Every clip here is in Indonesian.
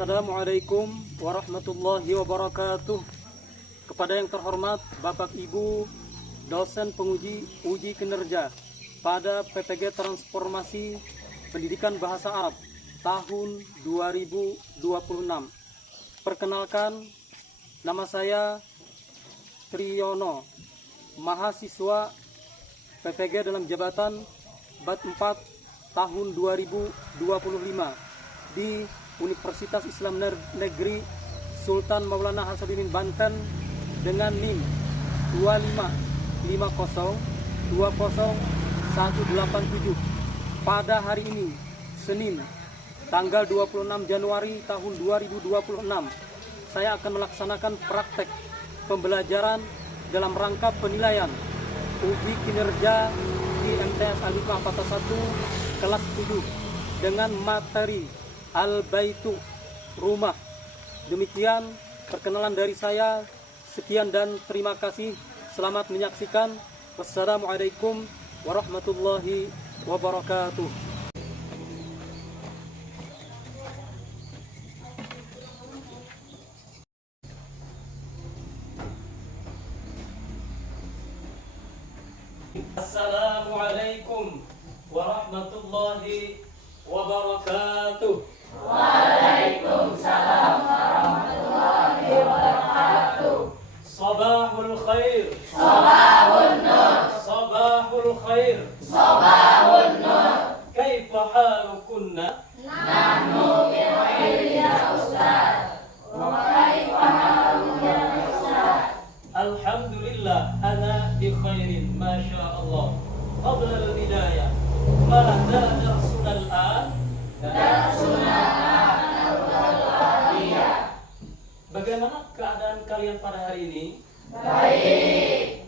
Assalamualaikum warahmatullahi wabarakatuh. Kepada yang terhormat Bapak Ibu dosen penguji uji kinerja pada PPG Transformasi Pendidikan Bahasa Arab tahun 2026. Perkenalkan, nama saya Triyono, mahasiswa PPG dalam jabatan BAT 4 tahun 2025 di Universitas Islam Negeri Sultan Maulana Hasanuddin Banten dengan NIM 252020187. Pada hari ini, Senin, tanggal 26 Januari tahun 2026, saya akan melaksanakan praktek pembelajaran dalam rangka penilaian uji kinerja di MTS Al-Hikmah Angkatan 1 kelas 7 dengan materi Al-Baitu, rumah. Demikian perkenalan dari saya. Sekian dan terima kasih. Selamat menyaksikan. Wassalamualaikum warahmatullahi wabarakatuh. Assalamualaikum warahmatullahi wabarakatuh. Waalaikumsalam warahmatullahi wabarakatuh. Sabahul khair. Sabahun nur. Sabahul khair. Sabahun nur. Kaifa halukunna? Nahnu bi'ilmi ya Ustaz. Wa kaifa halukum ya Ustaz? Alhamdulillah, ana bi khairin, masya Allah. Qabla al-bidayah, mada darsuna al-an? Darsuna al-Arabiyah. Bagaimana keadaan kalian pada hari ini? Baik.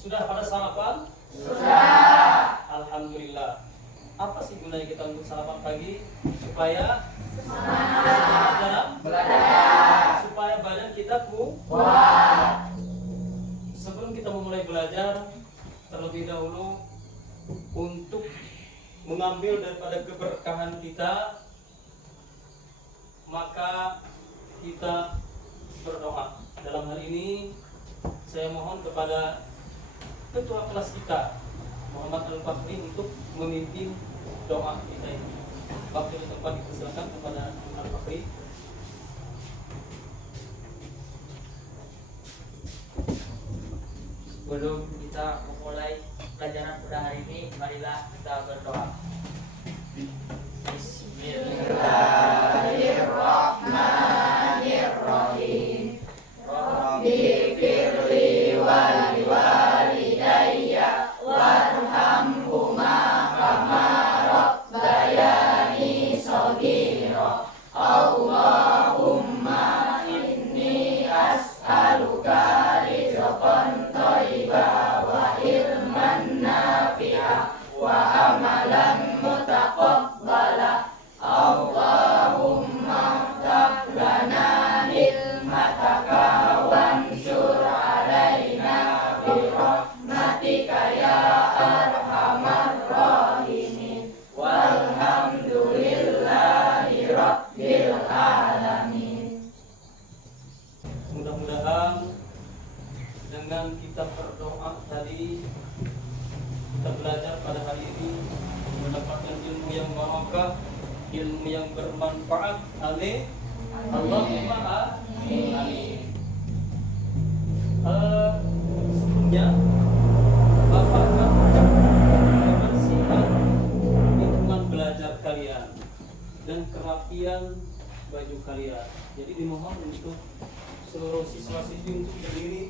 Sudah pada sarapan? Sudah. Alhamdulillah. Apa sih gunanya kita untuk sarapan pagi? Supaya Semangat dalam belajar. supaya badan kita Kuat. Sebelum kita memulai belajar, terlebih dahulu untuk mengambil daripada keberkahan kita, maka kita berdoa. Dalam hal ini saya mohon kepada ketua kelas kita, Muhammad Al-Fakri, untuk memimpin doa kita ini. Waktu di tempat dipersilakan kepada Al-Fakri. Sebelum kita memulai pelajaran pada hari ini, marilah kita berdoa. Bismillahirrahmanirrahim. Rabbi firli wali walidayya warhamhuma kama rabbayani shaghira. Allahumma inni as'aluka rizqan thayyiban wa ilman nafi'a wa amalan mutaqabbala. Allahumma ftah lana hilmataka wansur alaina bi rahmatika ya arhamar rahimin. Walhamdulillahi rabbil alamin. Mudah-mudahan dengan kita berdoa tadi, kita belajar pada hari ini mendapatkan ilmu yang barakah, ilmu yang bermanfaat. Amin. Allahumma amin. Sebelumnya Bapak akan membersihkan lingkungan belajar kalian dan kerapian baju kalian. Jadi dimohon untuk seluruh siswa-siswi untuk berdiri,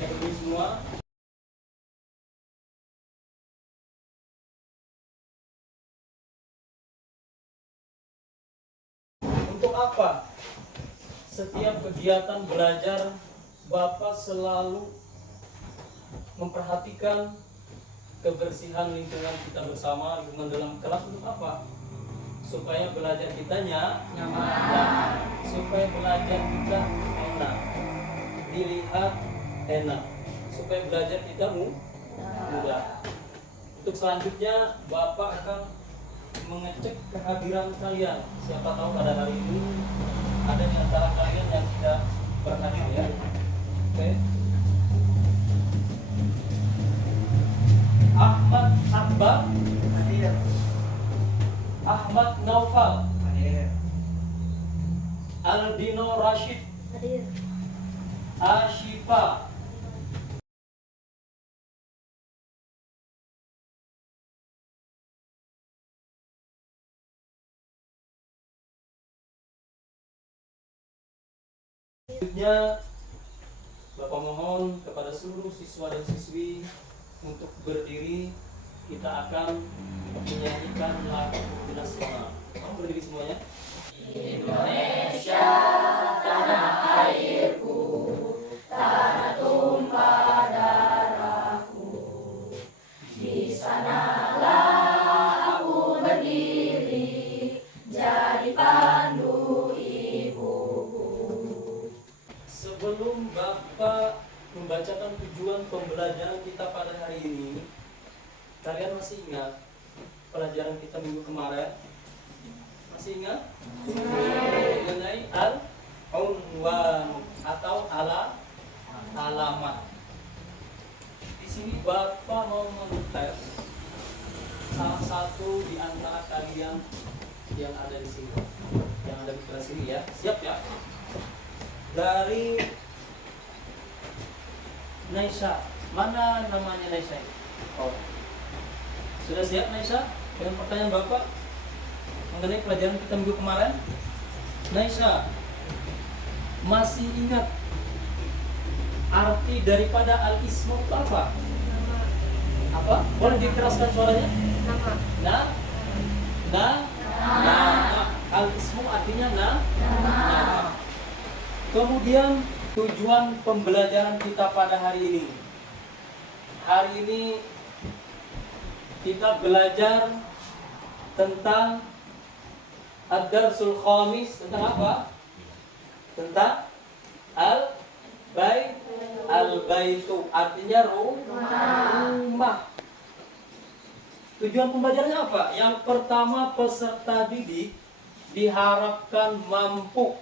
saya berdiri semua. Untuk apa? Setiap kegiatan belajar Bapak selalu memperhatikan kebersihan lingkungan kita bersama, lingkungan dalam kelas. Untuk apa? Supaya belajar kita nyaman, supaya belajar kita enak, dilihat enak, supaya belajar kita mudah. Untuk selanjutnya Bapak akan mengecek kehadiran kalian. Siapa tahu pada hari ini ada di antara kalian yang tidak berhadir ya. Oke. Ahmad Akbar, Hadir. Ahmad Naufal, Hadir. Aldino Rashid, Hadir. Ashifa, selanjutnya Bapak mohon kepada seluruh siswa dan siswi untuk berdiri. Kita akan menyanyikan lagu Bina Semangat. Kamu berdiri semuanya. Indonesia tanah airku, tanah tumpah darahku. Di sanalah aku berdiri, jadi pandu ibuku. Sebelum Bapak membacakan tujuan pembelajaran kita pada hari ini, kalian masih ingat pelajaran kita minggu kemarin? Masih ingat? Mengenai al-unwan atau alamat. Di sini Bapak mau mengetes salah satu di antara kalian yang ada di sini, yang ada di kelas ini ya. Siap ya? Dari Naisha, mana namanya Naisha? Oh, sudah siap Naisha dengan pertanyaan Bapak mengenai pelajaran kita minggu kemarin? Naisha, masih ingat arti daripada al-ismu itu apa? Apa? Boleh dikeraskan suaranya? Nama. Nama. Al-ismu artinya nama. Kemudian tujuan pembelajaran kita pada hari ini. Hari ini kita belajar tentang Ad-Darsul Khamis. Tentang apa? Tentang Al-Baitu, artinya rumah. Tujuan pembelajarannya apa? Yang pertama, peserta didik diharapkan mampu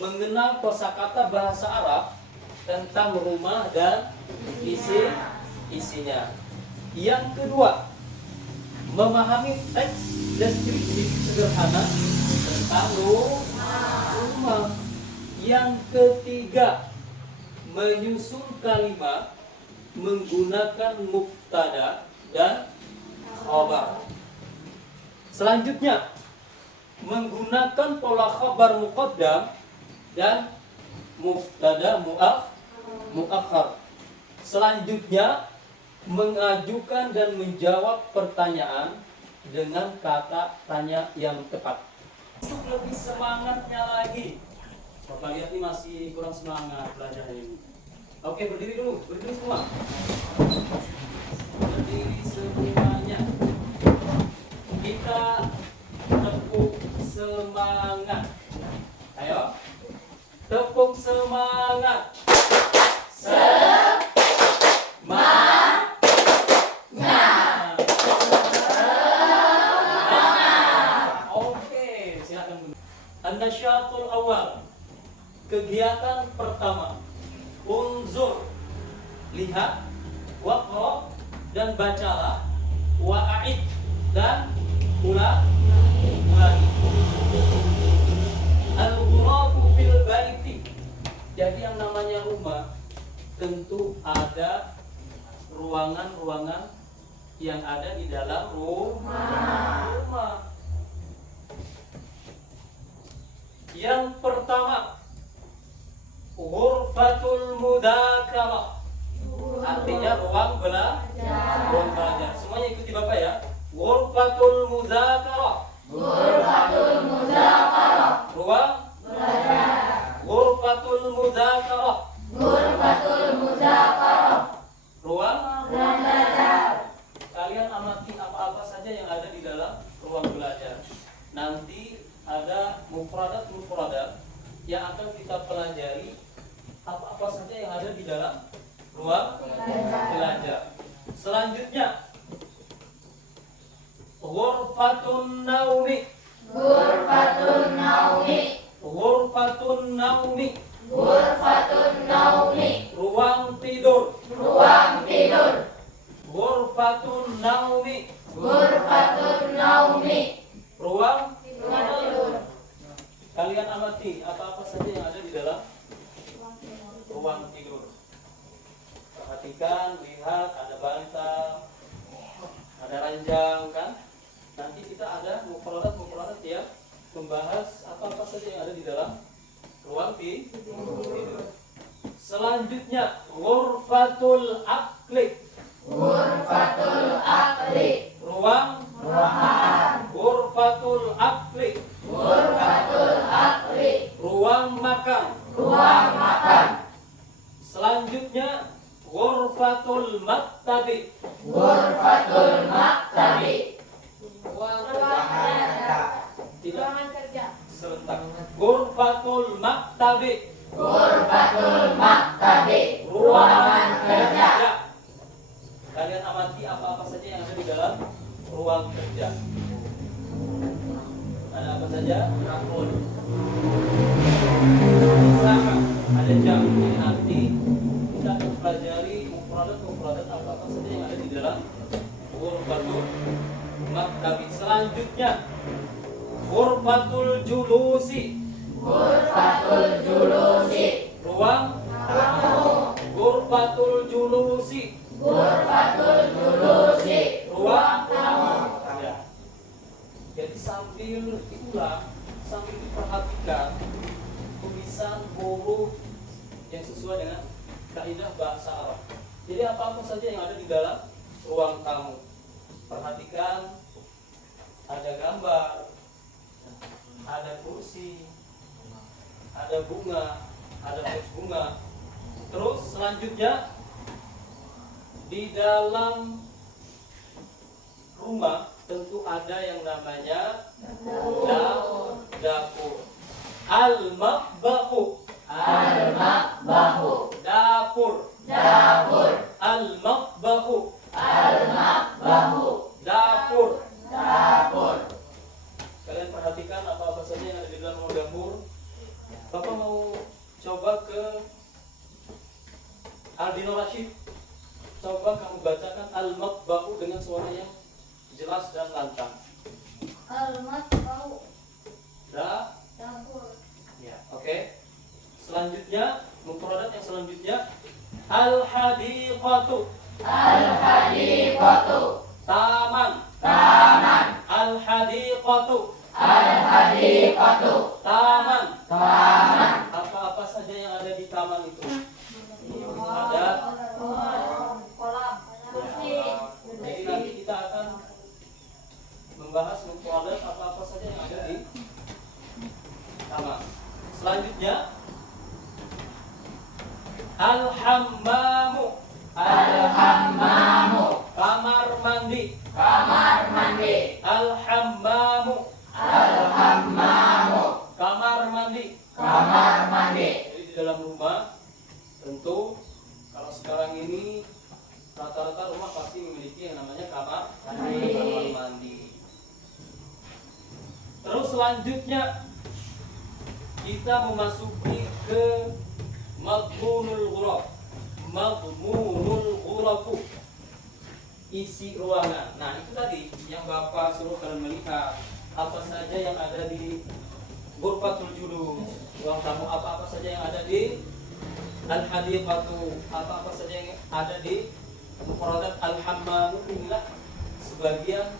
mengenal kosakata bahasa Arab tentang rumah dan isinya. Yang kedua, memahami teks deskriptif sederhana tentang rumah. Yang ketiga, menyusun kalimat menggunakan mubtada dan khabar. Selanjutnya, menggunakan pola khabar muqaddam dan mubtada muakhar. Selanjutnya, mengajukan dan menjawab pertanyaan dengan kata tanya yang tepat. Untuk lebih semangatnya lagi, Bapak lihat ini masih kurang semangat belajar ini. Oke, berdiri dulu, berdiri semua. Berdiri semuanya. Kita tepuk semangat. Ayo. Tepuk semangat. Oke, silakan. An-nasyatul awal. Kegiatan pertama. Unzur, lihat, waqra, dan bacalah, wa'id, dan ulangi. Al-ghurafu fil baiti. Jadi yang namanya rumah tentu ada ruangan-ruangan yang ada di dalam rumah. Yang pertama, ghurfatul mudzakarah. Artinya ruang belajar. Semuanya ikuti Bapak ya. Ghurfatul mudzakarah. Ruang belajar. Ghurfatul mudzakarah. Ruang belajar. Kalian amati apa-apa saja yang ada di dalam ruang belajar. Nanti ada mufradat yang akan kita pelajari apa-apa saja yang ada di dalam ruang belajar. Selanjutnya, Ghurfatun naumi. Ghurfatun naumi. Ghurfatun naumi. Ghurfatun naumi. Ruang tidur. Ruang tidur. Ghurfatun naumi. Ghurfatun naumi. Ruang. Ruang tidur. Kalian amati apa-apa saja yang ada di dalam ruang tidur. Perhatikan, lihat, ada bantal, ada ranjang kan. Nanti kita ada mufradat ya, membahas apa-apa saja yang ada di dalam ruang tidur. Selanjutnya, ghurfatul aqli. Ghurfatul aqli. Ruang. Ghurfatul aqli. Ghurfatul aqli. Ruang makan. Ruang makan. Selanjutnya, ghurfatul maktabi. Ghurfatul maktabi. Tidak. Sebentar. Ghurfatul maktabi. Ghurfatul maktabi. Ruangan kerja. Kalian amati apa-apa saja yang ada di dalam ruang kerja. Ada apa saja? Rangkul. Misalkan ada jam. Jadi nanti kita akan pelajari mufradat apa-apa saja yang ada di dalam ghurfatul maktabi. Selanjutnya, ghurfatul julusi. Ghurfatul julusi. Ruang. Tamu. Ghurfatul julusi. Ghurfatul julusi. Ruang. Tamu. Ya. Jadi sambil diulang, sambil diperhatikan tulisan huruf yang sesuai dengan kaidah bahasa Arab. Jadi apa-apa saja yang ada di dalam ruang tamu, perhatikan, ada gambar, ada kursi, ada bunga, ada pos bunga. Terus selanjutnya, di dalam rumah tentu ada yang namanya dapur. Al-matbahu. Al-matbahu. Dapur. Dapur. Al-matbahu. Al-matbahu. Dapur. Dapur. Kalian perhatikan apa-apa saja yang ada di dalam ruang dapur. Bapak mau coba ke Aldino Rashid. Coba kamu bacakan al-matbahu dengan suara yang jelas dan lantang. Al-matbahu. Dapur. Ya, oke. Selanjutnya, mufradat yang selanjutnya, al-hadiqatu. Al-hadiqatu. Taman. Taman. Al-hadiqatu. Al-hadiqatu. Taman. Taman. Apa-apa saja yang ada di taman itu? Ada. Kolam. Jadi nanti kita akan membahas mufradat apa-apa saja yang ada di taman. Selanjutnya, al-hammamu. Al-hammamu. Kamar mandi. Kamar mandi. Al-hammamu. Al-hammamu. Kamar mandi. Kamar mandi. Jadi di dalam rumah tentu kalau sekarang ini rata-rata rumah pasti memiliki yang namanya kamar mandi. Terus selanjutnya kita memasuki ke madmunul ghuraf. Madmunul ghurafu, isi ruangan. Nah, itu tadi yang Bapak suruh kalian melihat apa saja yang ada di ghurfatul julus, ruang tamu, apa-apa saja yang ada di al-hadiqatu, apa-apa saja yang ada di mufradat al-hammamu. Inilah sebagian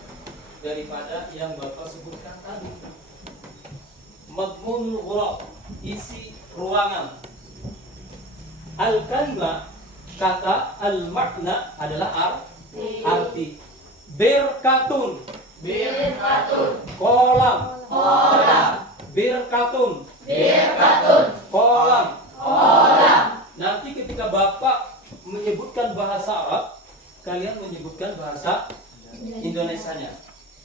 daripada yang Bapak sebutkan tadi. Madmunul ghuraf, isi ruangan. Al-kalimah, kata, al-makna adalah arti. Birkatun. Birkatun. Kolam. Kolam. Birkatun. Birkatun. Kolam. Kolam. Nanti ketika Bapak menyebutkan bahasa Arab, kalian menyebutkan bahasa Indonesianya.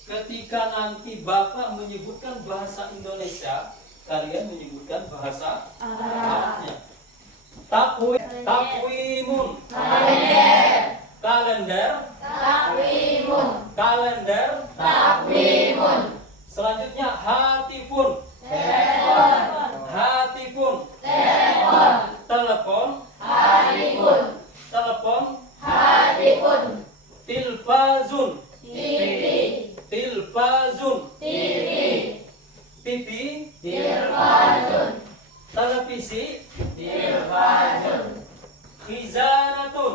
Ketika nanti Bapak menyebutkan bahasa Indonesia, kalian menyebutkan bahasa Arabnya. Takwimun. Kalender. Kalender. Takwimun. kalender, takwimun, selanjutnya hatifun, telepon, hatifun, telepon, telepon, haripun, telepon, haripun, tilfazun, TV, tilfazun, TV, TV, tilfazun, televisi, tilfazun, khizanatun,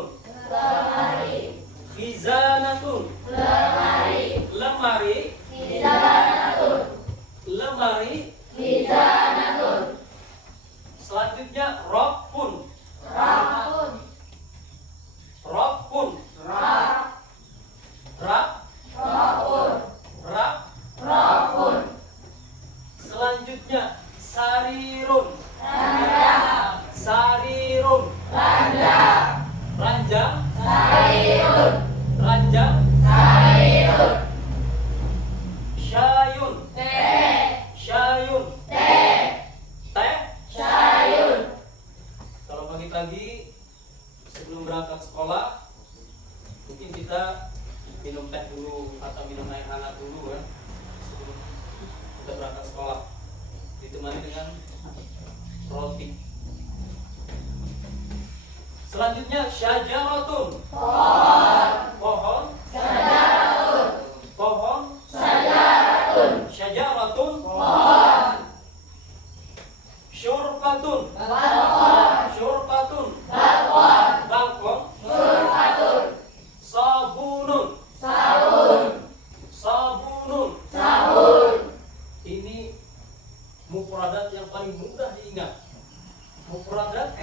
lemari, khizanatun, lemari, lemari, khizanatun, lemari, khizanatun, selanjutnya rokun, rakun, rokun, rak, rak, rakun, rak, rakun, selanjutnya sarirun, ranjang, sarirun, ranjang, ranjang, sarirun, ranjang, sarirun, syayun, teh, syayun, teh, teh. sayur, Kalau pagi-pagi sebelum berangkat sekolah, mungkin kita minum teh dulu atau minum air hangat dulu ya sebelum kita berangkat sekolah, ditemani dengan roti. Selanjutnya syajaratun, pohon, pohon, sajaratun, pohon, sajaratun, syajaratun, pohon, syurfatun, balkon, syurfatun, balkon, balkon, surfatun, sabunun, sabun, sabunun. sabun, Ini mufradat yang paling mudah diingat. Mufradat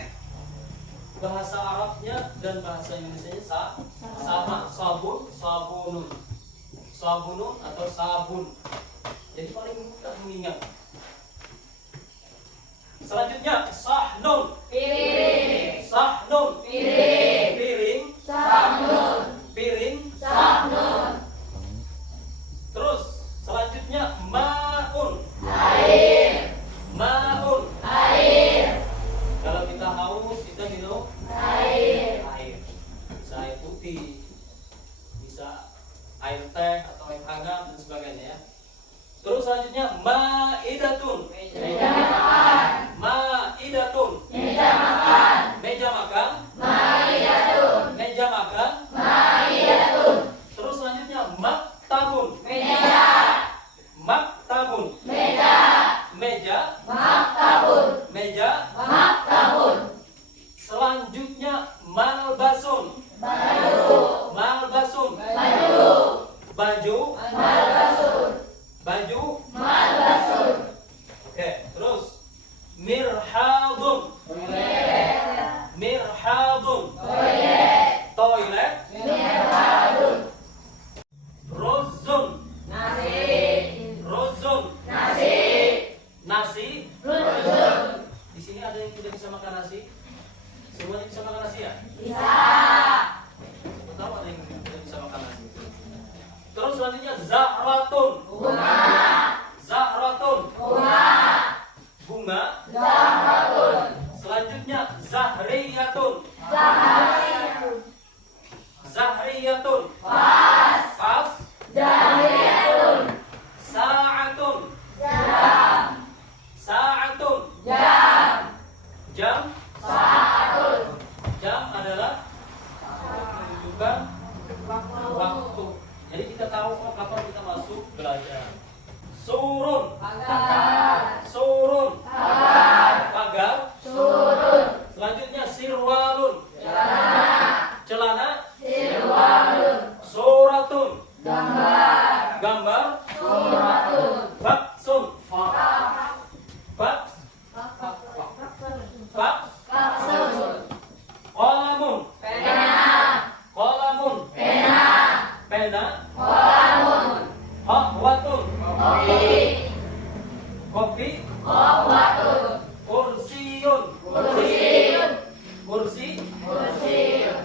bahasa Arabnya dan bahasa Indonesianya sama, sabun, sabunun, sabunun atau sabun. Jadi paling mudah mengingat. Selanjutnya sahnun, piring, sahnun, piring, piring, sabun, piring. sabun, Terus selanjutnya maun, air, maun. air, Kalau kita haus kita minum air, air. Bisa air putih, bisa air teh atau air hangat dan sebagainya ya. Terus selanjutnya maidatun, meja makan, maidatun, meja makan, meja makan, maidatun, meja makan. maidatun, Terus selanjutnya maktabun, meja, maktabun, meja, meja, maktabun, meja. maktabun, Selanjutnya malbasun, baju, malbasun, baju, baju, malbasun, baju. malbasun, Oke, terus mirhadun, mirhadun, toilet, toilet. mirhadun, Rozun, nasi, rozun, nasi, nasi. rusun, Di sini ada yang tidak bisa makan nasi? Semuanya bisa makan nasi ya? bisa, Aku tahu ada yang tidak bisa makan nasi. Terus selanjutnya zahratun, bunga, zahratun, bunga, bunga. zahratun, Selanjutnya zahriyatun, zahriyatun, zahriyatun, pas, pas. zahriyatun, Sa'atun, jam, sa'atun, jam, jam. saatun, Jam adalah menunjukkan waktu. Jadi kita tahu oh, kapan kita masuk belajar. Surun, pagar, surun, pagar, pagar. surun, Selanjutnya sirwalun, celana, celana. sirwalun, Suratun, gambar, gambar. suratun, Faksun, fak, fak, fak. faksun, Qalamun, pena, qalamun, pena, pena. kolamun, Qahwatun, kopi, kopi. kohwatun, Kursiyun, kursiun, kursi. kursiun,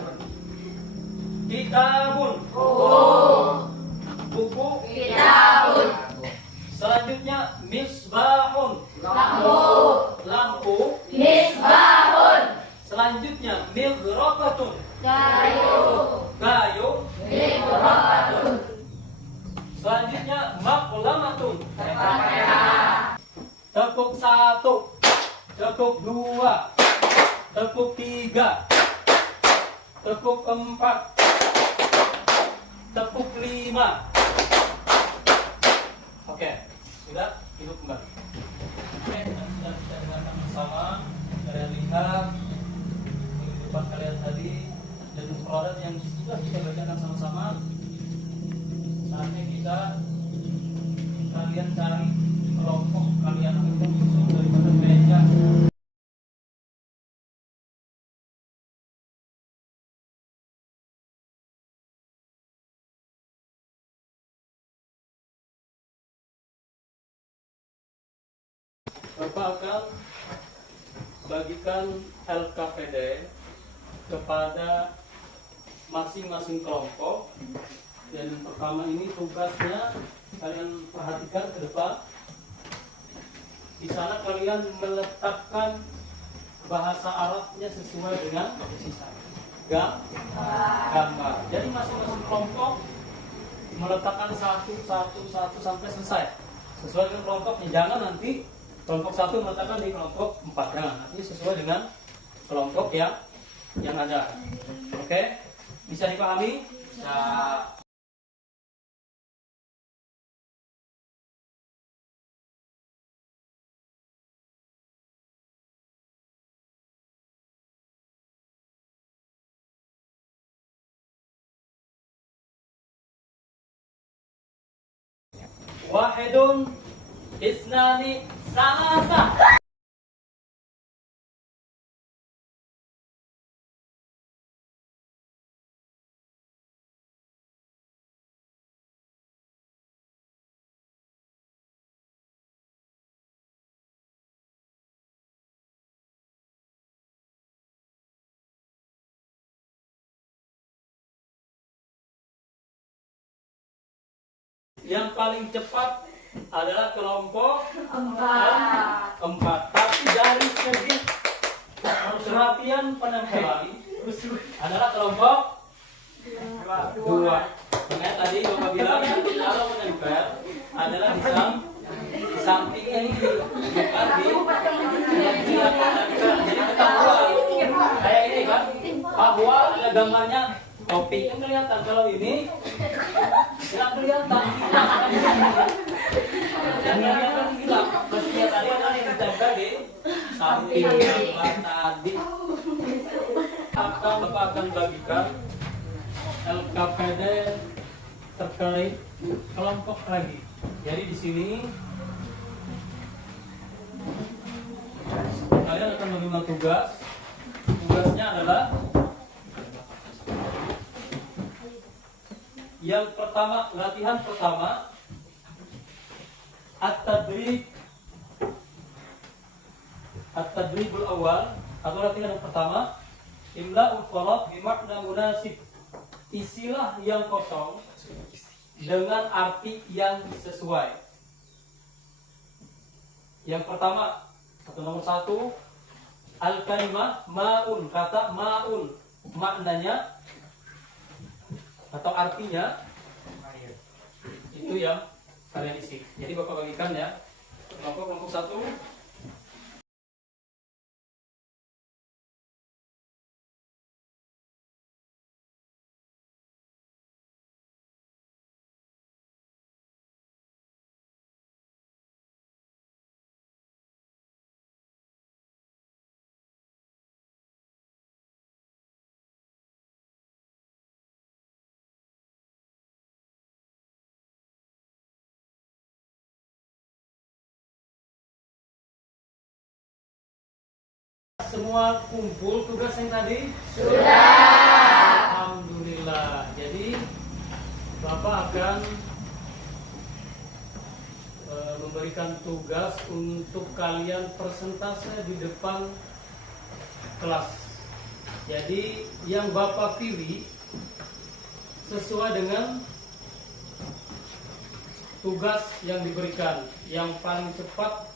Kitabun, buku. kitabun, Selanjutnya misbahun, lampu, lampu. misbahun, Selanjutnya milghraqatun, kayu, kayu. mikrofon, Tepuk 1, tepuk 2, tepuk 3, tepuk 4, tepuk 5. Oke, sudah hidup kembali. Oke, dan sudah kita dengarkan bersama. Kalian lihat kehidupan kalian tadi dan produk yang sudah kita bacakan sama-sama. Saatnya kalian cari kelompok kalian untuk susun daripada meja. Bapak akan bagikan LKPD kepada masing-masing kelompok. Dan yang pertama ini tugasnya kalian perhatikan ke depan. Di sana kalian meletakkan bahasa Arabnya sesuai dengan gambar. Jadi masing-masing kelompok meletakkan satu sampai selesai sesuai dengan kelompoknya. Jangan nanti kelompok 1 meletakkan di kelompok 4. Jangan, nanti sesuai dengan kelompok yang ada. Oke? Bisa dipahami? Bisa. Wahidun, isnani, salasa. Yang paling cepat adalah kelompok 4. Tapi dari segi perhatian penempelan adalah kelompok 2. Makanya tadi Bapak bilang kalau menempel adalah di samping ini, bukan di jadi ketahuan. Kayak ini kan, bahwa ada gambarnya topi yang kelihatan. Kalau ini tidak kelihatan, dan kelihatan hilang. Mestinya tadi kan yang ditempel di samping gambar tadi. Bapak akan bagikan LKPD terkait kelompok lagi. Jadi di sini kalian akan menerima tugas. Tugasnya adalah yang pertama, latihan pertama, at-tadribul awal, atau latihan yang pertama, imla'ul farad bimakna munasib. Isilah yang kosong dengan arti yang sesuai. Yang pertama, atau nomor 1, al-kalimah ma'un, kata ma'un, maknanya atau artinya itu yang kalian isi. Jadi Bapak bagikan ya, kelompok 1. Semua kumpul tugas yang tadi? Sudah. Alhamdulillah. Jadi Bapak akan memberikan tugas untuk kalian persentase di depan kelas. Jadi yang Bapak pilih sesuai dengan tugas yang diberikan. Yang paling cepat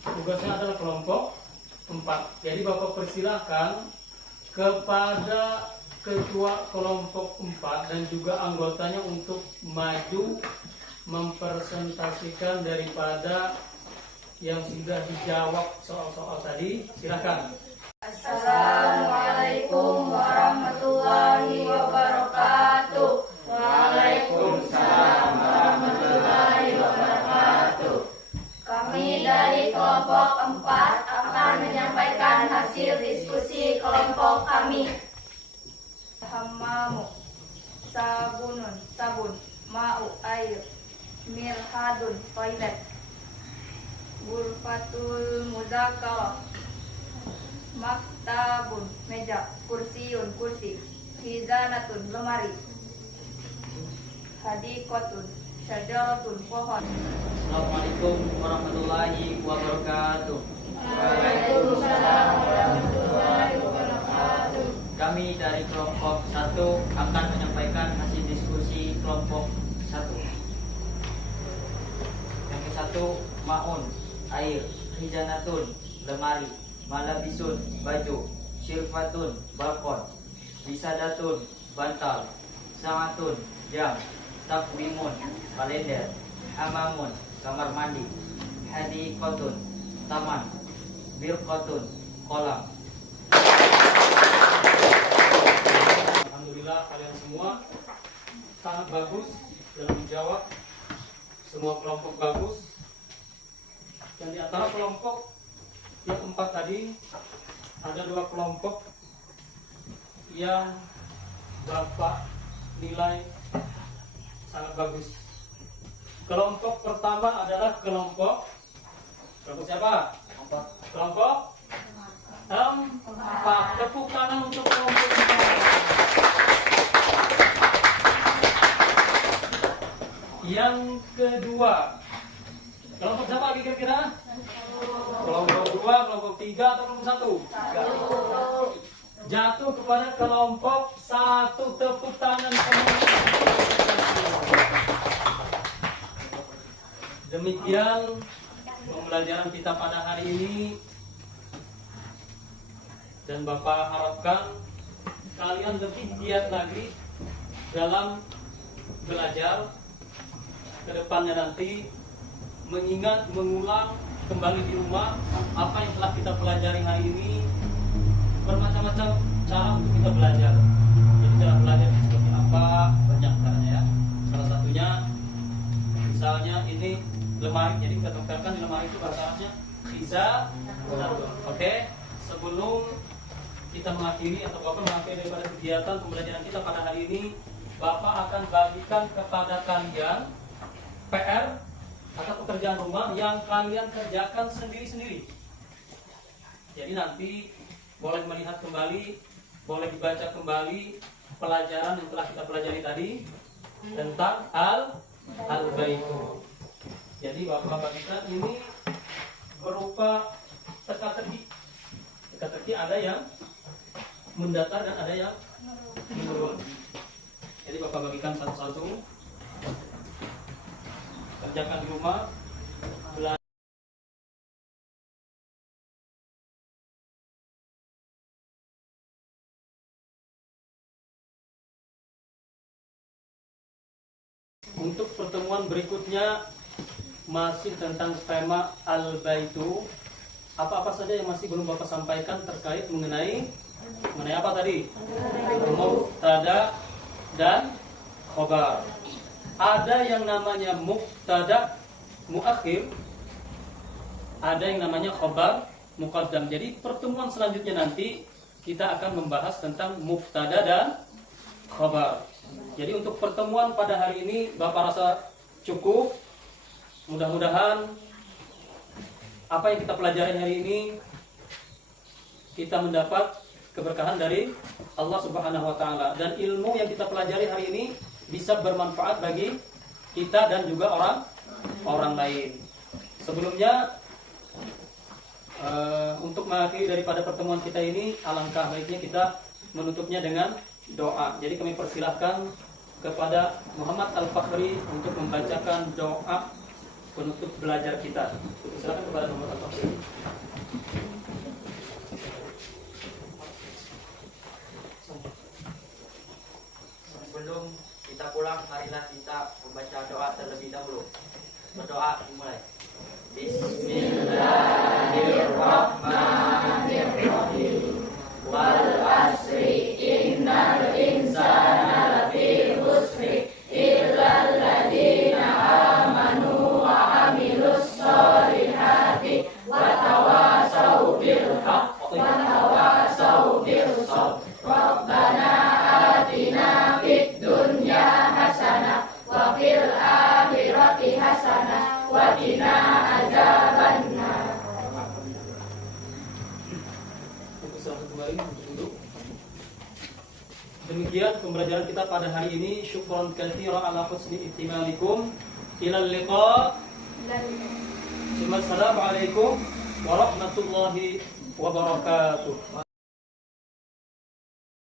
tugasnya adalah kelompok 4. Jadi Bapak persilahkan kepada ketua kelompok 4 dan juga anggotanya untuk maju mempresentasikan daripada yang sudah dijawab soal-soal tadi, silakan. Assalamualaikum warahmatullahi wabarakatuh. Waalaikumsalam warahmatullahi wabarakatuh. Kami dari kelompok 4 akan menyampaikan hasil diskusi kelompok kami. Hamamu, sabunun, sabun, ma'u, air, mirhadun, toilet, gurfatul muzakarah, maktabun, meja, kursiun, kursi, hizanatun, lemari, hadikotun, syajaratun, pohon. Assalamualaikum warahmatullahi wabarakatuh. Waalaikumsalam warahmatullahi wabarakatuh. Kami dari kelompok 1 akan menyampaikan hasil diskusi kelompok 1. Yang ke-1, maun, air, hizanatun, lemari, malabisun, baju, syirfatun, balkon, wisadatun, bantal, sangatun, jam, takwimun, kalender, hamamun, kamar mandi, hadikotun, taman, birkotun, kolam. Alhamdulillah kalian semua sangat bagus dalam menjawab. Semua kelompok bagus. Dan di antara kelompok yang 4 tadi ada 2 kelompok yang Bapak nilai sangat bagus. Kelompok pertama adalah kelompok siapa? Kelompok 4. Tepuk tangan untuk kelompok 4. Yang kedua, kelompok siapa lagi kira-kira? Kelompok 2, kelompok 3 atau kelompok 1? Jatuh kepada kelompok 1. Tepuk tangan semua. Demikian pembelajaran kita pada hari ini. Dan Bapak harapkan kalian lebih giat lagi dalam belajar ke depannya nanti, mengingat, mengulang kembali di rumah apa yang telah kita pelajari hari ini. Bermacam-macam cara untuk kita belajar. Jadi cara belajar seperti apa, banyak caranya ya. Salah satunya misalnya ini lemari. Jadi kita tempelkan di lemari itu bahasa Arabnya khiza. Oke, sebelum kita mengakhiri atau Bapak mengakhiri daripada kegiatan pembelajaran kita pada hari ini, Bapak akan bagikan kepada kalian PR atau pekerjaan rumah yang kalian kerjakan sendiri-sendiri. Jadi nanti boleh melihat kembali, boleh dibaca kembali pelajaran yang telah kita pelajari tadi tentang al-baitu. Jadi Bapak bagikan ini berupa teka-teki. Teka-teki ada yang mendatar dan ada yang menurun. Jadi Bapak bagikan satu-satu. Kerjakan di rumah. Untuk pertemuan berikutnya masih tentang tema al-baitu. Apa-apa saja yang masih belum Bapak sampaikan terkait mengenai apa tadi? Mubtada dan khobar. Ada yang namanya mubtada muakhir, ada yang namanya khobar muqaddam. Jadi pertemuan selanjutnya nanti kita akan membahas tentang mubtada dan khobar. Jadi untuk pertemuan pada hari ini Bapak rasa cukup. Mudah-mudahan apa yang kita pelajari hari ini kita mendapat keberkahan dari Allah Subhanahu wa taala, dan ilmu yang kita pelajari hari ini bisa bermanfaat bagi kita dan juga orang lain. Sebelumnya untuk mengakhiri daripada pertemuan kita ini, alangkah baiknya kita menutupnya dengan doa. Jadi kami persilahkan kepada Muhammad Al-Fakhri untuk membacakan doa penutup belajar kita. Silakan kepada Muhammad Al-Fakhri. Sebelum kita pulang, marilah kita membaca doa terlebih dahulu. Berdoa dimulai. Bismillahirrahmanirrahim. Wal asri innal insana lafi khusri illa alladziina amanu wa amilus solihati wa tawasau bil haqqi wa tawasau bis sabr. Rabbana atina fid dunya hasanah wa fil akhirati hasanah wa qina adzabannar. Untuk selamat kembali untuk duduk. Demikian pembelajaran kita pada hari ini. Syukran katsiran ala husni ihtimalikum. Ilal liqa. Assalamualaikum warahmatullahi wabarakatuh.